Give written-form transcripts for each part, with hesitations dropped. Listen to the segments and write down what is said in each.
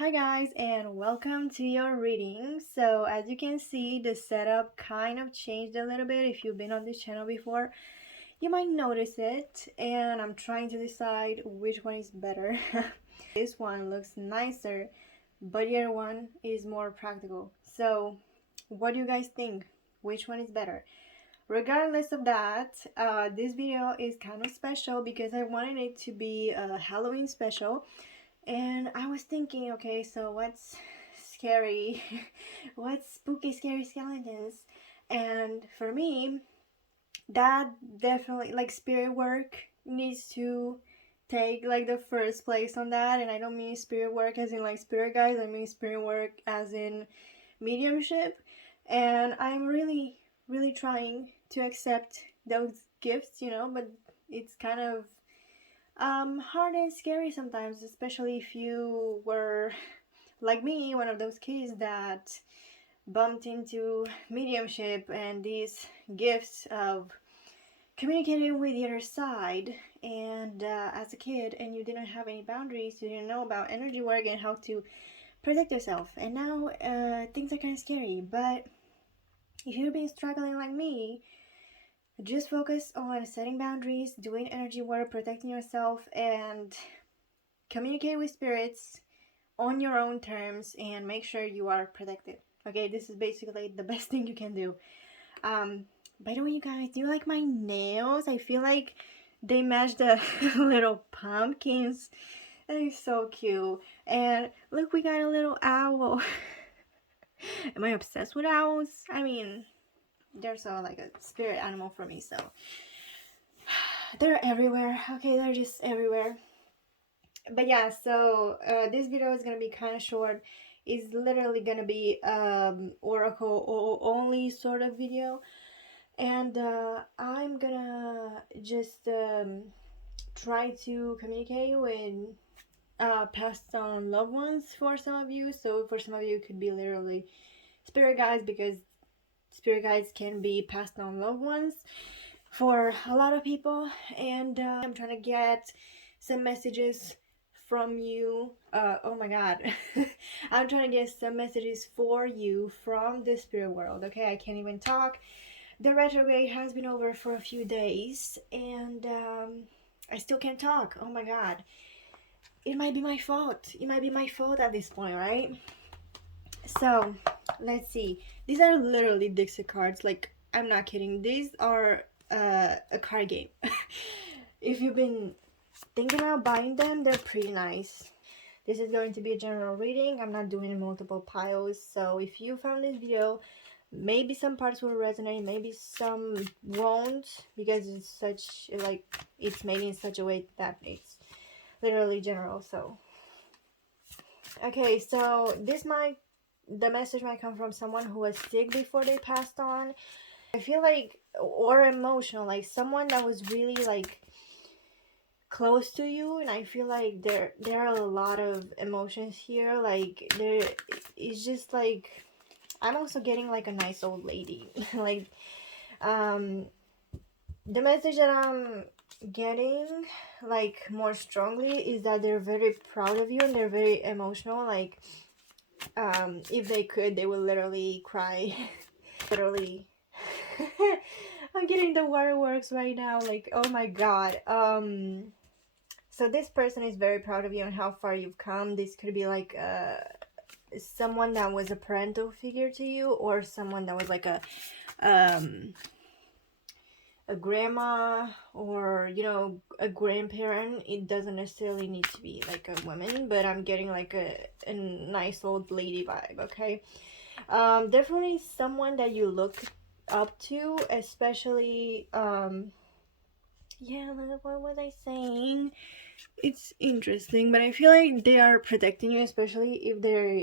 Hi guys, and welcome to your reading. So as you can see, the setup kind of changed a little bit. If you've been on this channel before, you might notice it, and I'm trying to decide which one is better. This one looks nicer, but the other one is more practical. So what do you guys think? Which one is better? Regardless of that, this video is kind of special because I wanted it to be a Halloween special. And I was thinking, okay, so what's scary? What's spooky, scary skeletons? And for me, that definitely, like, spirit work needs to take like the first place on that. And I don't mean spirit work as in like spirit guides, I mean spirit work as in mediumship. And I'm really, really trying to accept those gifts, but it's kind of hard and scary sometimes, especially if you were like me, one of those kids that bumped into mediumship and these gifts of communicating with the other side. And as a kid, and you didn't have any boundaries, you didn't know about energy work and how to protect yourself. And now things are kind of scary. But if you've been struggling like me, just focus on setting boundaries, doing energy work, protecting yourself, and communicate with spirits on your own terms and make sure you are protected. Okay, this is basically the best thing you can do. By the way, you guys, do you like my nails? I feel like they match the little pumpkins. They're so cute. And look, we got a little owl. Am I obsessed with owls? I mean, they're so like a spirit animal for me, so they're everywhere. Okay, they're just everywhere. But yeah, so this video is gonna be kind of short. It's literally gonna be oracle only sort of video, and I'm gonna just try to communicate with passed on loved ones for some of you. So for some of you, it could be literally spirit guides, because spirit guides can be passed on loved ones for a lot of people. And I'm trying to get some messages from you. Oh my god. I'm trying to get some messages for you from the spirit world. Okay, I can't even talk. The retrograde has been over for a few days, and I still can't talk. Oh my god. It might be my fault. It might be my fault at this point, right? So let's see. These are literally Dixie cards. Like, I'm not kidding. These are a card game. If you've been thinking about buying them, they're pretty nice. This is going to be a general reading. I'm not doing multiple piles. So if you found this video, maybe some parts will resonate, maybe some won't, because it's such like it's made in such a way that it's literally general. So okay, so the message might come from someone who was sick before they passed on. I feel like, or emotional, like someone that was really like close to you. And I feel like there are a lot of emotions here. Like there, it's just like I'm also getting like a nice old lady. Like the message that I'm getting like more strongly is that they're very proud of you and they're very emotional. Like if they could, they would literally cry. Literally. I'm getting the waterworks right now. Like, oh my god. So this person is very proud of you and how far you've come. This could be like someone that was a parental figure to you, or someone that was like a grandma, or a grandparent. It doesn't necessarily need to be like a woman, but I'm getting like a nice old lady vibe. Okay, definitely someone that you look up to, especially yeah, what was I saying? It's interesting, but I feel like they are protecting you, especially if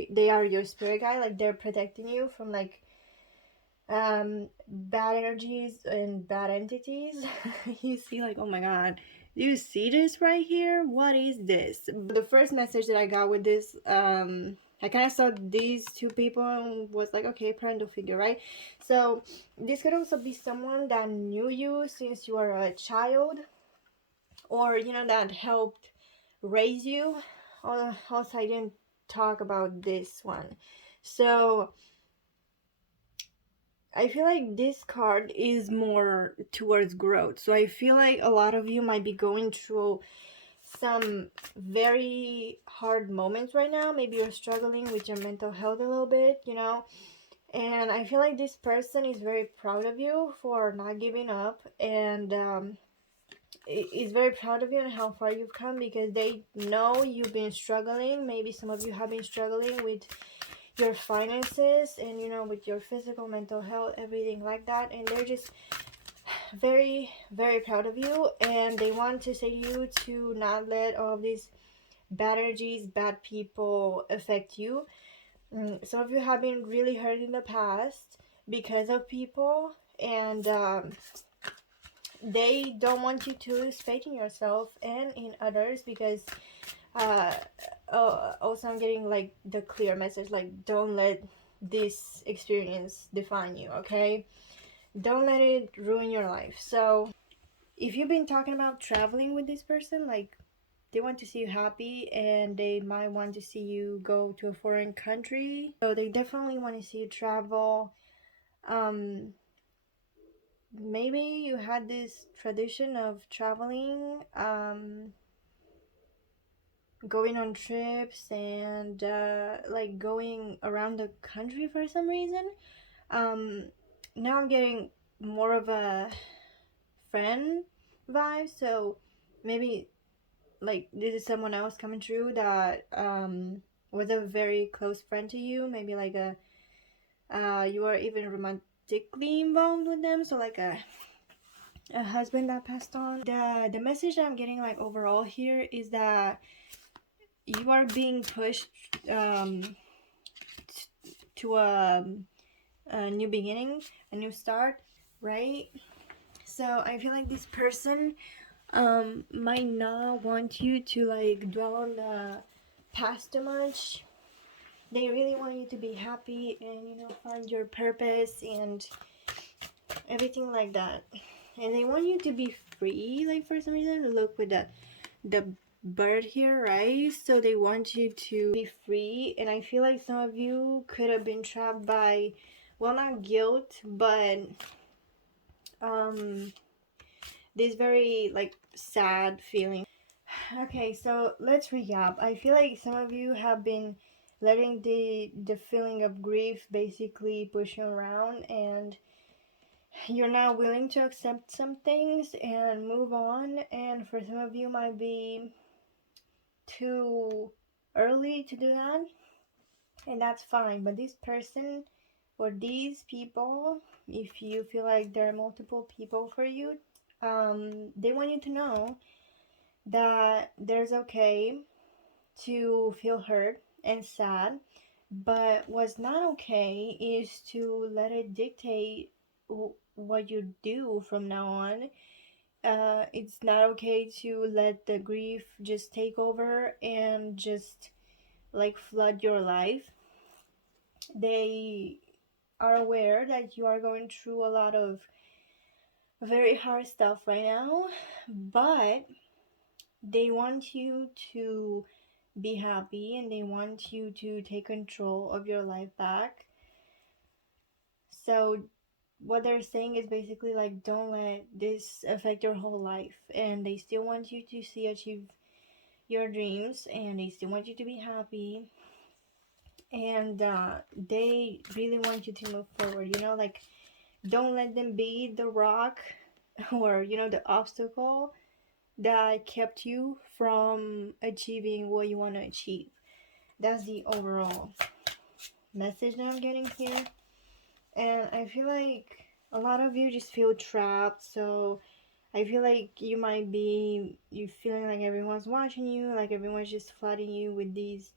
they are your spirit guide. Like they're protecting you from like bad energies and bad entities. You see, like, oh my god, do you see this right here? What is this? The first message that I got with this, I kind of saw these two people and was like, okay, parental figure, right? So this could also be someone that knew you since you were a child, or that helped raise you. Also, I didn't talk about this one. So I feel like this card is more towards growth. So I feel like a lot of you might be going through some very hard moments right now. Maybe you're struggling with your mental health a little bit, you know. And I feel like this person is very proud of you for not giving up, and is very proud of you and how far you've come, because they know you've been struggling. Maybe some of you have been struggling with your finances and, you know, with your physical, mental health, everything like that. And they're just very, very proud of you. And they want to say to you to not let all of these bad energies, bad people affect you. Some of you have been really hurt in the past because of people, and they don't want you to lose faith in yourself and in others, because uh, also I'm getting like the clear message, like, don't let this experience define you, okay? Don't let it ruin your life. So if you've been talking about traveling with this person, like, they want to see you happy, and they might want to see you go to a foreign country. So they definitely want to see you travel. Maybe you had this tradition of traveling, going on trips, and like going around the country for some reason. Now I'm getting more of a friend vibe. So maybe like this is someone else coming through that was a very close friend to you. Maybe like a you are even romantically involved with them. So like a husband that passed on. The message I'm getting, like, overall here is that you are being pushed to a new beginning, a new start, right? So I feel like this person might not want you to like dwell on the past too much. They really want you to be happy and, you know, find your purpose and everything like that. And they want you to be free, like, for some reason. Look with the bird here, right? So they want you to be free. And I feel like some of you could have been trapped by, well, not guilt, but this very like sad feeling. Okay, so let's recap. I feel like some of you have been letting the feeling of grief basically push you around, and you're not willing to accept some things and move on. And for some of you might be too early to do that, and that's fine. But this person, or these people, if you feel like there are multiple people for you, they want you to know that there's okay to feel hurt and sad, but what's not okay is to let it dictate what you do from now on. It's not okay to let the grief just take over and just like flood your life. They are aware that you are going through a lot of very hard stuff right now, but they want you to be happy and they want you to take control of your life back. So what they're saying is basically like, don't let this affect your whole life, and they still want you to achieve your dreams, and they still want you to be happy, and they really want you to move forward, you know, like, don't let them be the rock or, you know, the obstacle that kept you from achieving what you want to achieve. That's the overall message that I'm getting here. And I feel like a lot of you just feel trapped. So I feel like you might be feeling like everyone's watching you, like everyone's just flooding you with these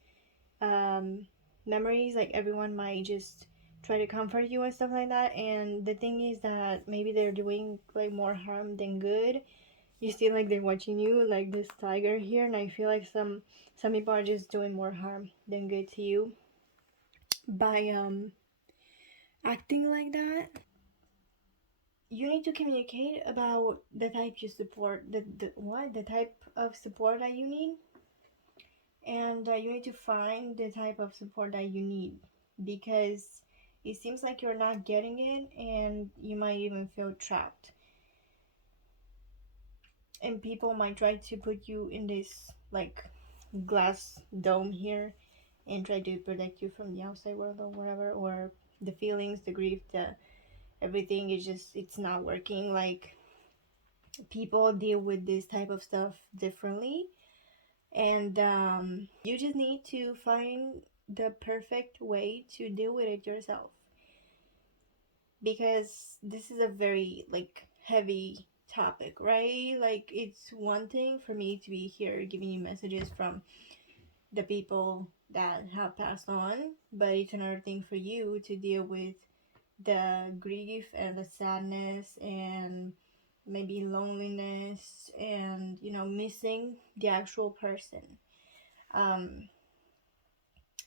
memories. Like everyone might just try to comfort you and stuff like that. And the thing is that maybe they're doing like more harm than good. You feel like they're watching you, like this tiger here, and I feel like some people are just doing more harm than good to you by acting like that. You need to communicate about the type you support, the type of support that you need, and you need to find the type of support that you need, because it seems like you're not getting it and you might even feel trapped, and people might try to put you in this like glass dome here and try to protect you from the outside world or whatever, or the feelings, the grief, the everything is just, it's not working. Like, people deal with this type of stuff differently, and you just need to find the perfect way to deal with it yourself, because this is a very like heavy topic, right? Like, it's one thing for me to be here giving you messages from the people that have passed on, but it's another thing for you to deal with the grief and the sadness and maybe loneliness and, you know, missing the actual person.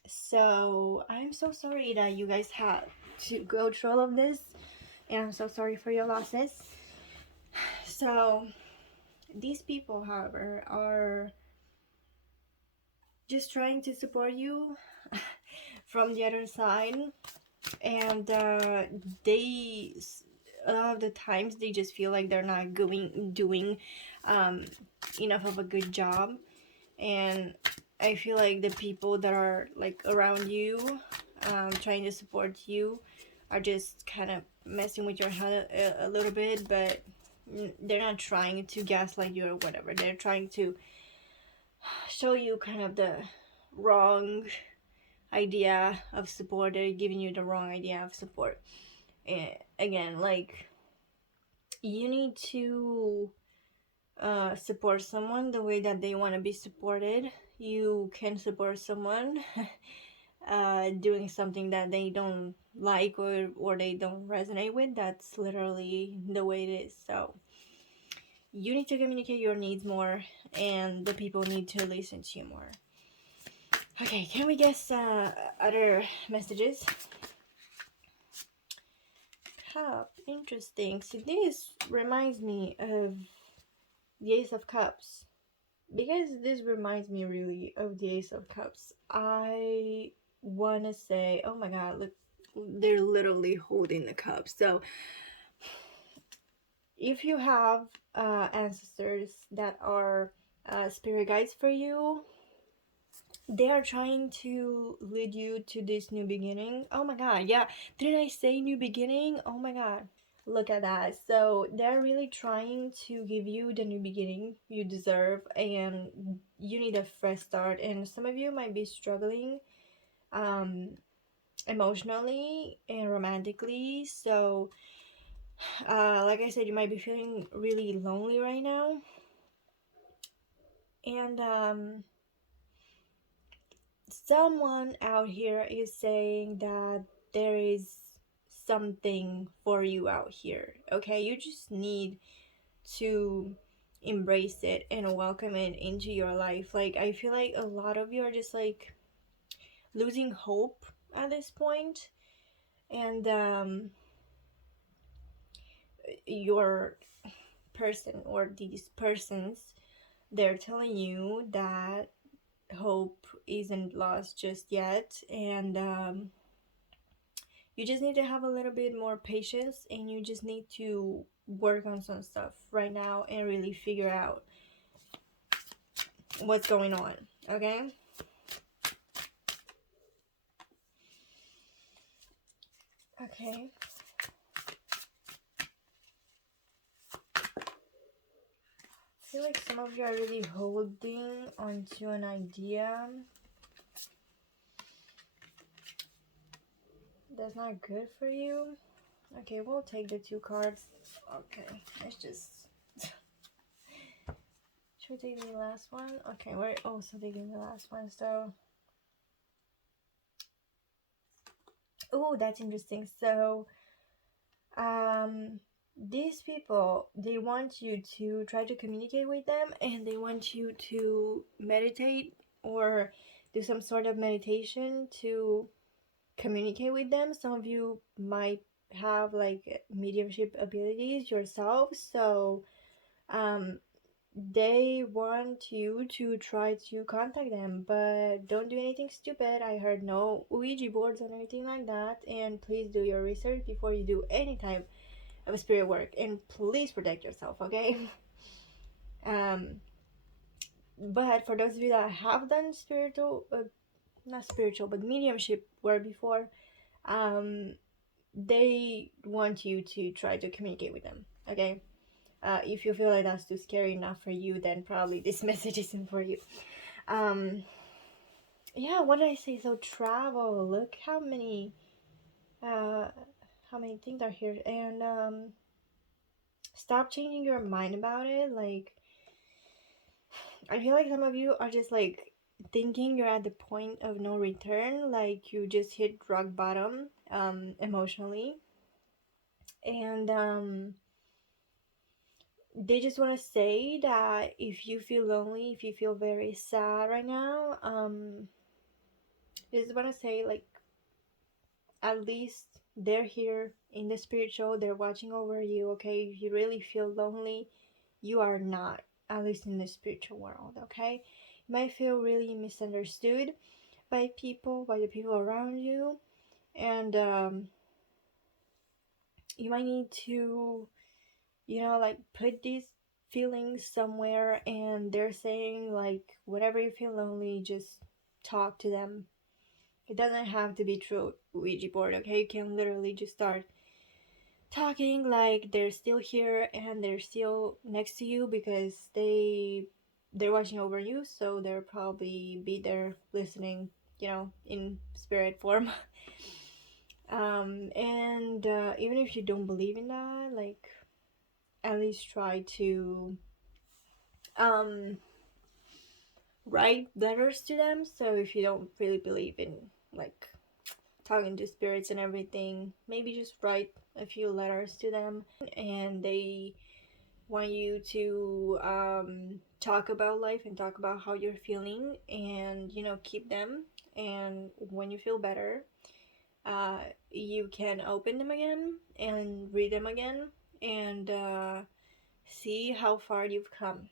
So I'm so sorry that you guys had to go through all of this, and I'm so sorry for your losses. So these people, however, are just trying to support you from the other side, and they, a lot of the times, they just feel like they're not doing enough of a good job, and I feel like the people that are like around you, trying to support you, are just kind of messing with your head a little bit, but they're not trying to gaslight you or whatever. They're trying to show you kind of the wrong idea of support. They're giving you the wrong idea of support. And again, like, you need to support someone the way that they want to be supported. You can support someone doing something that they don't like, or they don't resonate with. That's literally the way it is. So you need to communicate your needs more, and the people need to listen to you more. Okay, can we guess other messages? Cup, interesting. So this reminds me of the Ace of Cups, because this reminds me really of the Ace of Cups. I want to say, oh my god, look, they're literally holding the cup. So if you have ancestors that are spirit guides for you, they are trying to lead you to this new beginning. Oh my god, yeah, didn't I say new beginning? Oh my god, look at that. So they're really trying to give you the new beginning you deserve, and you need a fresh start. And some of you might be struggling emotionally and romantically. So like I said, you might be feeling really lonely right now, and someone out here is saying that there is something for you out here. Okay, you just need to embrace it and welcome it into your life. Like, I feel like a lot of you are just like losing hope at this point, and your person or these persons, they're telling you that hope isn't lost just yet, and you just need to have a little bit more patience, and you just need to work on some stuff right now and really figure out what's going on. Okay, okay, I feel like some of you are really holding onto an idea that's not good for you. Okay, we'll take the 2 cards. Okay, let's just... Should we take the last one? Okay, we're also taking the last one, so... Oh, that's interesting. So, these people, they want you to try to communicate with them, and they want you to meditate or do some sort of meditation to communicate with them. Some of you might have like mediumship abilities yourself, so they want you to try to contact them, but don't do anything stupid. I heard no Ouija boards or anything like that, and please do your research before you do any type of spirit work, and please protect yourself, okay? um but for those of you that have done spiritual, not spiritual, but mediumship work before, um they want you to try to communicate with them, okay? If you feel like that's too scary enough for you, then probably this message isn't for you. um yeah, what did I say? So travel, look uh how many things are here. And stop changing your mind about it. Like, I feel like some of you are just like thinking you're at the point of no return, like you just hit rock bottom emotionally. And they just want to say that if you feel lonely, if you feel very sad right now, they just want to say, like, at least they're here in the spiritual, they're watching over you, okay? If you really feel lonely, you are not, at least in the spiritual world, okay? You might feel really misunderstood by people, by the people around you, and you might need to, like, put these feelings somewhere. And they're saying, like, whenever you feel lonely, just talk to them. It doesn't have to be through Ouija board, okay? You can literally just start talking like they're still here and they're still next to you, because they're watching over you, so they'll probably be there listening, in spirit form. And even if you don't believe in that, like, at least try to um write letters to them. So if you don't really believe in, like, talking to spirits and everything, maybe just write a few letters to them. And they want you to talk about life and talk about how you're feeling, and keep them. And when you feel better, uh, you can open them again and read them again, and see how far you've come.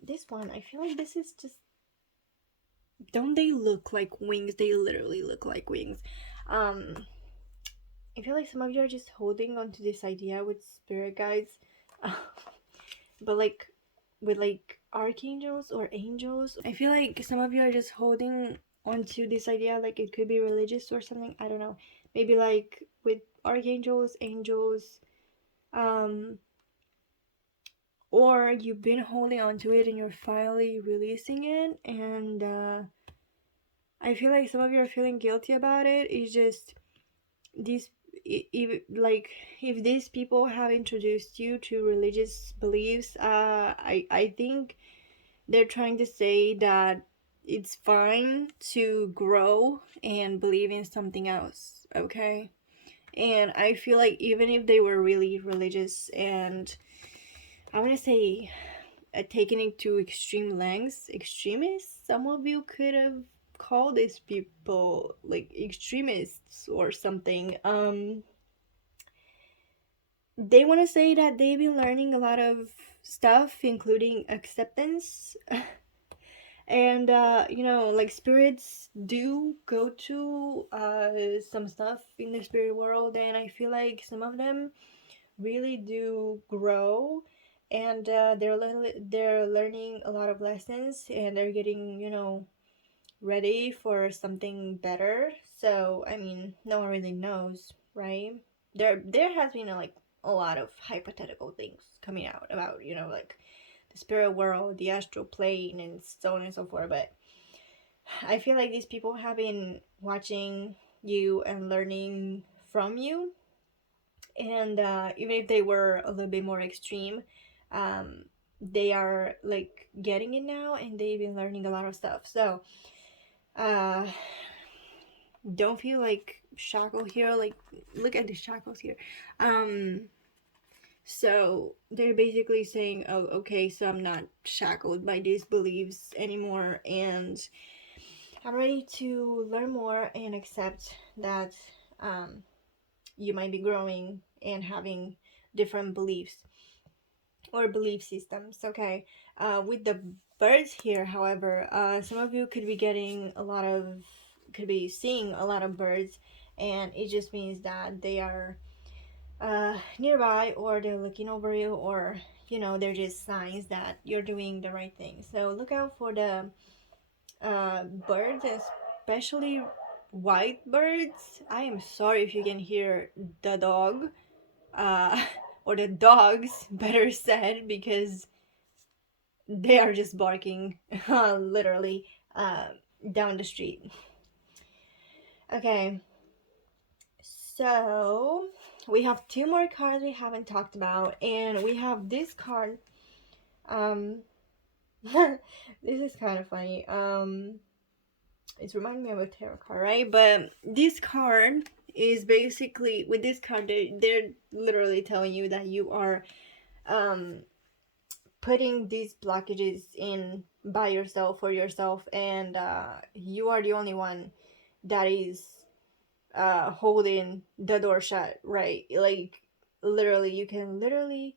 This one, I feel like this is just, don't they look like wings? They literally look like wings. um I feel like some of you are just holding on to this idea with spirit guides, but like with like archangels or angels. I feel like some of you are just holding onto this idea, like it could be religious or something. I don't know. Maybe like with archangels, angels, um, or you've been holding onto it and you're finally releasing it. And I feel like some of you are feeling guilty about it. It's just these, if these people have introduced you to religious beliefs, I think they're trying to say that it's fine to grow and believe in something else, okay? And I feel like even if they were really religious and, I want to say, taking it to extreme lengths, extremists, some of you could have called these people like extremists or something. They want to say that they've been learning a lot of stuff, including acceptance. And like, spirits do go to some stuff in the spirit world, and I feel like some of them really do grow. And they're learning a lot of lessons, and they're getting, ready for something better. So I mean, no one really knows, right? There has been like a lot of hypothetical things coming out about, like the spirit world, the astral plane, and so on and so forth. But I feel like these people have been watching you and learning from you. And even if they were a little bit more extreme, um, they are like getting it now, and they've been learning a lot of stuff. So uh, don't feel like shackled here. Like, look at the shackles here. So they're basically saying, oh, okay, so I'm not shackled by these beliefs anymore, and I'm ready to learn more and accept that you might be growing and having different beliefs. or belief systems. Okay, with the birds here, however, some of you could be getting a lot of, could be seeing a lot of birds, and it just means that they are nearby, or they're looking over you, or they're just signs that you're doing the right thing. So look out for the birds, especially white birds. I am sorry if you can hear the dog, uh, or the dogs, better said, because they are just barking literally down the street. Okay, so we have two more cards we haven't talked about, and we have this card. This is kind of funny. It's reminding me of a tarot card, right? But this card is basically, with this card, they're literally telling you that you are um putting these blockages in by yourself, for yourself, and you are the only one that is holding the door shut, right? Like, literally, you can literally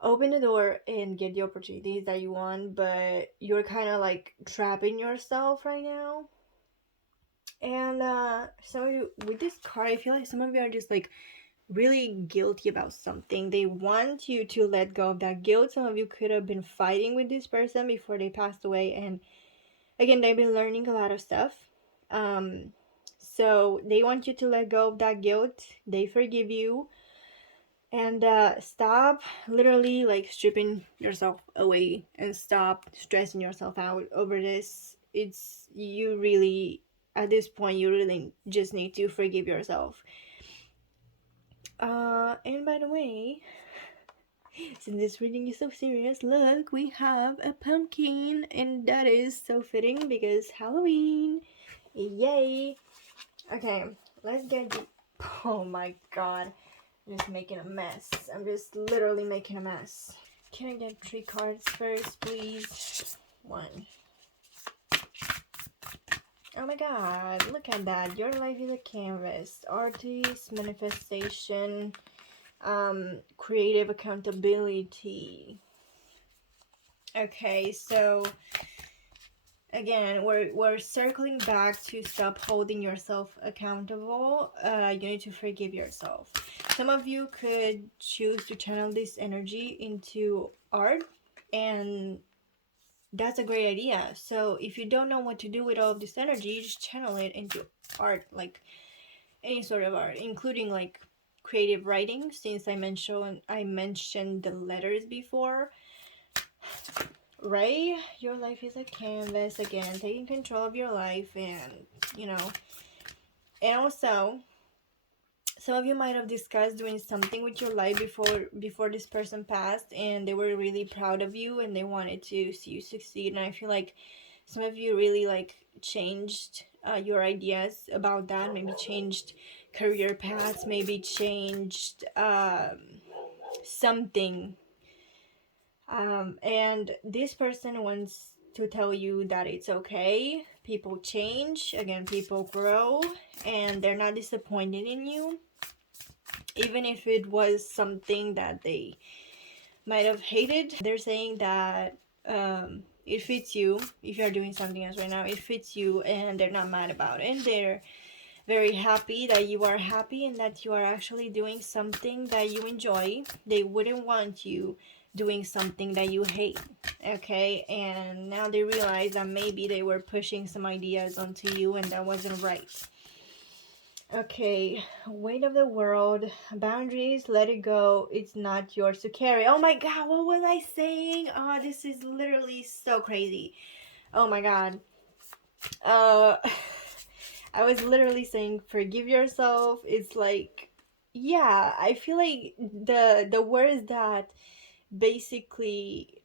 open the door and get the opportunities that you want, but you're kind of like trapping yourself right now. And some of you, with this card, I feel like some of you are just like really guilty about something. They want you to let go of that guilt. Some of you could have been fighting with this person before they passed away, and again, they've been learning a lot of stuff. So they want you to let go of that guilt. They forgive you, and stop literally like stripping yourself away, and stop stressing yourself out over this. It's, you really, at this point, you really just need to forgive yourself. And by the way, since this reading is so serious, look, we have a pumpkin, and that is so fitting because Halloween. Yay! Okay, let's get the. Oh my god, I'm just making a mess. I'm just literally making a mess. Can I get 3 cards first, please? 1. Oh my god, look at that. Your life is a canvas. Artist, manifestation, creative accountability. Okay, so again, we're circling back to stop holding yourself accountable. You need to forgive yourself. Some of you could choose to channel this energy into art, and that's a great idea. So if you don't know what to do with all of this energy, you just channel it into art, like any sort of art, including like creative writing, since I mentioned the letters before. Right? Your life is a canvas. Again, taking control of your life, and and also, some of you might have discussed doing something with your life before this person passed, and they were really proud of you, and they wanted to see you succeed. And I feel like some of you really like changed your ideas about that. Maybe changed career paths. Maybe changed something. And this person wants to tell you that it's okay. People change. Again, people grow, and they're not disappointed in you. Even if it was something that they might have hated, they're saying that it fits you. If you're doing something else right now, it fits you, and they're not mad about it. And they're very happy that you are happy, and that you are actually doing something that you enjoy. They wouldn't want you doing something that you hate. Okay, and now they realize that maybe they were pushing some ideas onto you, and that wasn't right. Okay, weight of the world, boundaries, let it go, it's not yours to carry. Oh my god, what was I saying? Oh, this is literally so crazy. Oh my god. uh I was literally saying forgive yourself. It's like, yeah, I feel like the words that basically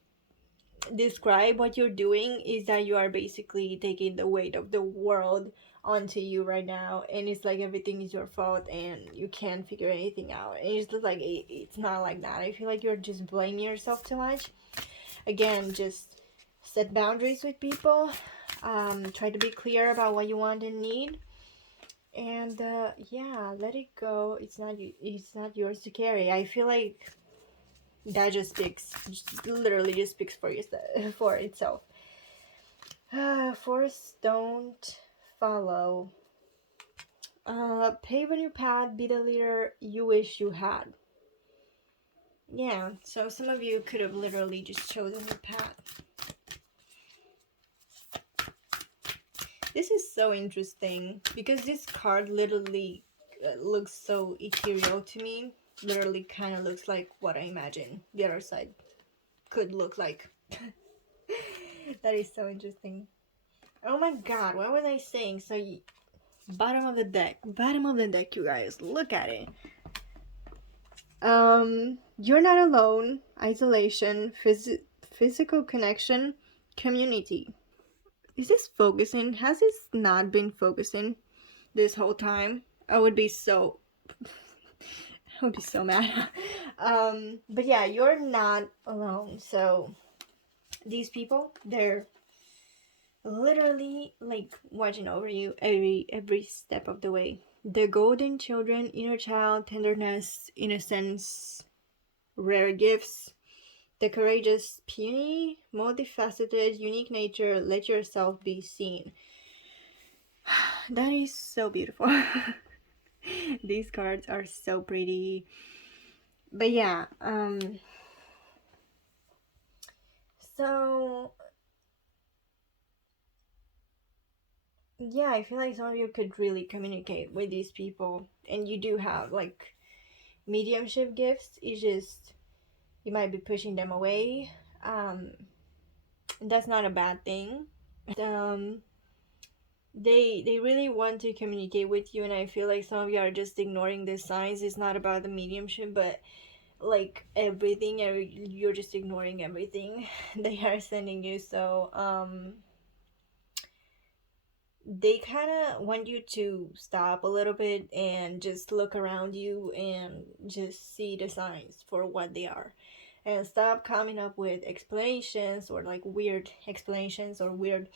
describe what you're doing is that you are basically taking the weight of the world onto you right now, and it's like everything is your fault, and you can't figure anything out. And it's just like, it's not like that. I feel like you're just blaming yourself too much. Again, just set boundaries with people. Try to be clear about what you want and need, and yeah, let it go. It's not yours to carry. I feel like That just speaks, literally just speaks for yourself, for itself. Force don't follow. Pave a new path, be the leader you wish you had. Yeah, so some of you could have literally just chosen your path. This is so interesting because this card literally looks so ethereal to me. Literally kind of looks like what I imagine the other side could look like. That is so interesting. Oh my god, what was I saying? So, bottom of the deck. Bottom of the deck, you guys. Look at it. You're not alone. Isolation. Physical connection. Community. Is this focusing? Has this not been focusing this whole time? I would be so... I would be so mad. But yeah, you're not alone. So, these people, they're literally like watching over you every step of the way. The golden children, inner child, tenderness, innocence, rare gifts, the courageous, puny, multifaceted, unique nature, let yourself be seen. That is so beautiful. These cards are so pretty. But yeah, so yeah, I feel like some of you could really communicate with these people, and you do have like mediumship gifts. It's just you might be pushing them away. That's not a bad thing. They really want to communicate with you, and I feel like some of you are just ignoring the signs. It's not about the mediumship, but like everything, you're just ignoring everything they are sending you. So they kind of want you to stop a little bit and just look around you and just see the signs for what they are, and stop coming up with explanations or like weird explanations or weird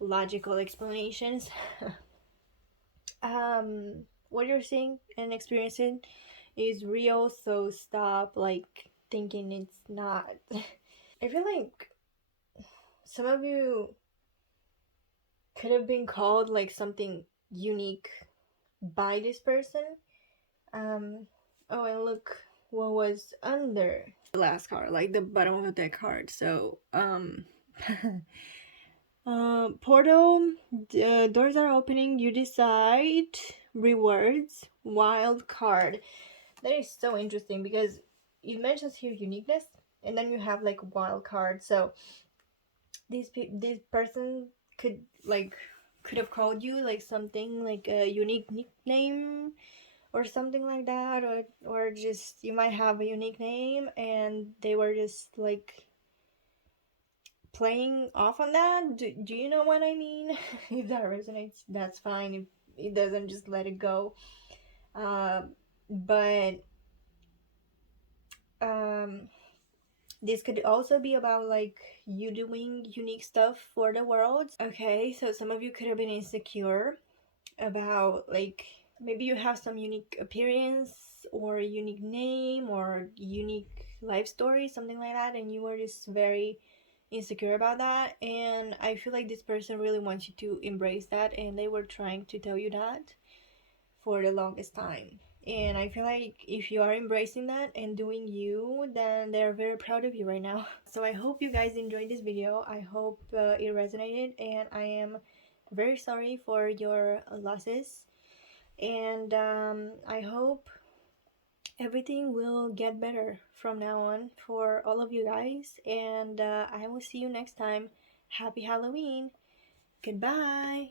logical explanations. What you're seeing and experiencing is real, so stop like thinking it's not. I feel like some of you could have been called like something unique by this person. Oh, and look what was under the last card, like the bottom of the deck card. So portal, doors are opening, you decide, rewards, wild card. That is so interesting because it mentions here uniqueness, and then you have like wild card. So this person could have called you like something like a unique nickname or something like that, or just you might have a unique name and they were just like playing off on that. Do you know what I mean? If that resonates, that's fine. If it doesn't, just let it go. But this could also be about like you doing unique stuff for the world. Okay, so some of you could have been insecure about like maybe you have some unique appearance or unique name or unique life story, something like that, and you were just very insecure about that. And I feel like this person really wants you to embrace that, and they were trying to tell you that for the longest time. And I feel like if you are embracing that and doing you, then they're very proud of you right now. So I hope you guys enjoyed this video. I hope it resonated, and I am very sorry for your losses. And I hope everything will get better from now on for all of you guys. And I will see you next time. Happy Halloween. Goodbye.